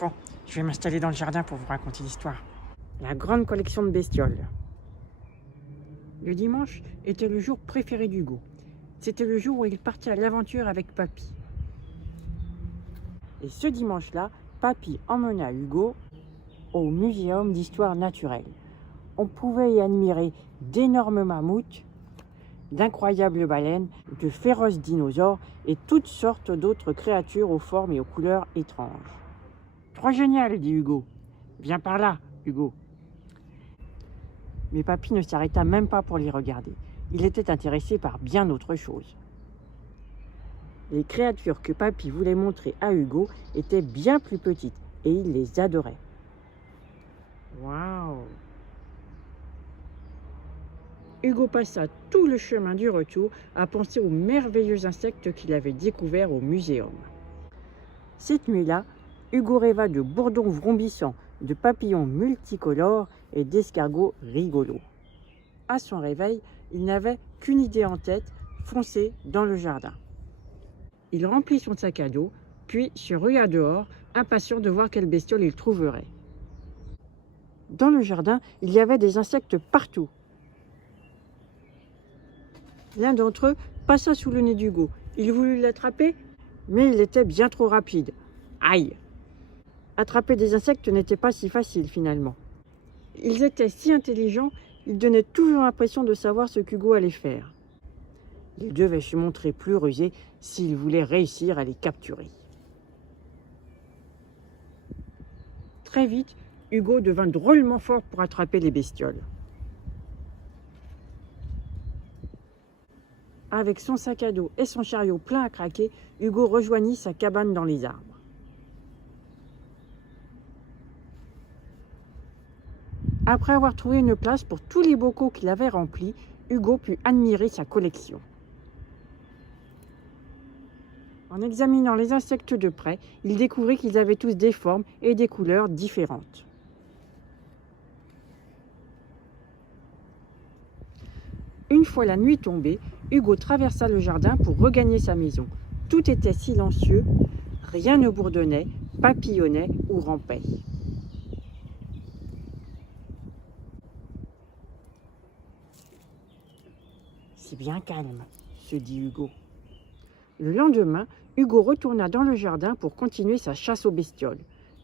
Bon, je vais m'installer dans le jardin pour vous raconter l'histoire. La grande collection de bestioles. Le dimanche était le jour préféré d'Hugo. C'était le jour où il partait à l'aventure avec Papy. Et ce dimanche-là, Papy emmena Hugo au muséum d'histoire naturelle. On pouvait y admirer d'énormes mammouths, d'incroyables baleines, de féroces dinosaures et toutes sortes d'autres créatures aux formes et aux couleurs étranges. Trop génial, dit Hugo. Viens par là, Hugo. Mais Papy ne s'arrêta même pas pour les regarder. Il était intéressé par bien autre chose. Les créatures que Papy voulait montrer à Hugo étaient bien plus petites et il les adorait. Waouh! Hugo passa tout le chemin du retour à penser aux merveilleux insectes qu'il avait découverts au muséum. Cette nuit-là, Hugo rêva de bourdons vrombissants, de papillons multicolores et d'escargots rigolos. À son réveil, il n'avait qu'une idée en tête, foncer dans le jardin. Il remplit son sac à dos, puis se rua dehors, impatient de voir quelle bestiole il trouverait. Dans le jardin, il y avait des insectes partout. L'un d'entre eux passa sous le nez d'Hugo. Il voulut l'attraper, mais il était bien trop rapide. Aïe! Attraper des insectes n'était pas si facile finalement. Ils étaient si intelligents, ils donnaient toujours l'impression de savoir ce qu'Hugo allait faire. Il devait se montrer plus rusé s'il voulait réussir à les capturer. Très vite, Hugo devint drôlement fort pour attraper les bestioles. Avec son sac à dos et son chariot plein à craquer, Hugo rejoignit sa cabane dans les arbres. Après avoir trouvé une place pour tous les bocaux qu'il avait remplis, Hugo put admirer sa collection. En examinant les insectes de près, il découvrit qu'ils avaient tous des formes et des couleurs différentes. Une fois la nuit tombée, Hugo traversa le jardin pour regagner sa maison. Tout était silencieux, rien ne bourdonnait, papillonnait ou rampait. C'est bien calme, se dit Hugo. Le lendemain, Hugo retourna dans le jardin pour continuer sa chasse aux bestioles.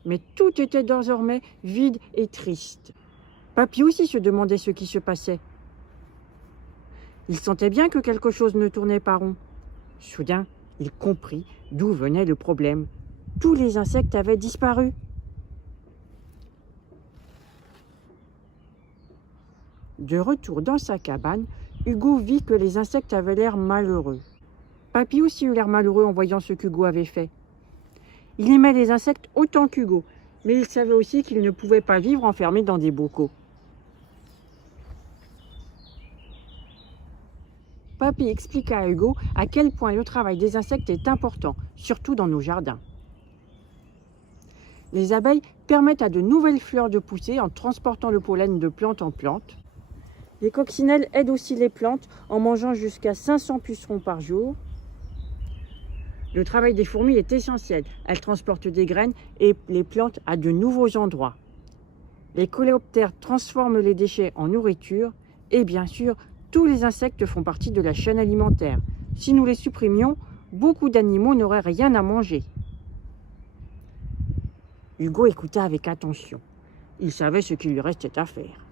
Mais tout était désormais vide et triste. Papy aussi se demandait ce qui se passait. Il sentait bien que quelque chose ne tournait pas rond. Soudain, il comprit d'où venait le problème. Tous les insectes avaient disparu. De retour dans sa cabane, Hugo vit que les insectes avaient l'air malheureux. Papy aussi eut l'air malheureux en voyant ce qu'Hugo avait fait. Il aimait les insectes autant qu'Hugo, mais il savait aussi qu'il ne pouvait pas vivre enfermé dans des bocaux. Papy expliqua à Hugo à quel point le travail des insectes est important, surtout dans nos jardins. Les abeilles permettent à de nouvelles fleurs de pousser en transportant le pollen de plante en plante. Les coccinelles aident aussi les plantes en mangeant jusqu'à 500 pucerons par jour. Le travail des fourmis est essentiel. Elles transportent des graines et les plantes à de nouveaux endroits. Les coléoptères transforment les déchets en nourriture et bien sûr, tous les insectes font partie de la chaîne alimentaire. Si nous les supprimions, beaucoup d'animaux n'auraient rien à manger. Hugo écouta avec attention. Il savait ce qu'il lui restait à faire.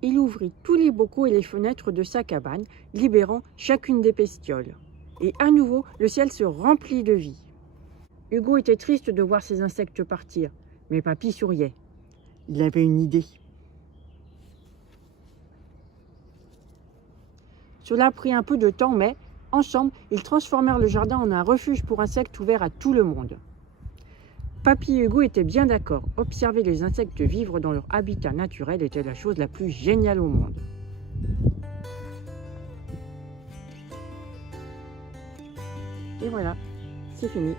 Il ouvrit tous les bocaux et les fenêtres de sa cabane, libérant chacune des bestioles. Et à nouveau, le ciel se remplit de vie. Hugo était triste de voir ces insectes partir, mais Papy souriait. Il avait une idée. Cela prit un peu de temps, mais ensemble, ils transformèrent le jardin en un refuge pour insectes ouvert à tout le monde. Papy et Hugo étaient bien d'accord. Observer les insectes vivre dans leur habitat naturel était la chose la plus géniale au monde. Et voilà, c'est fini.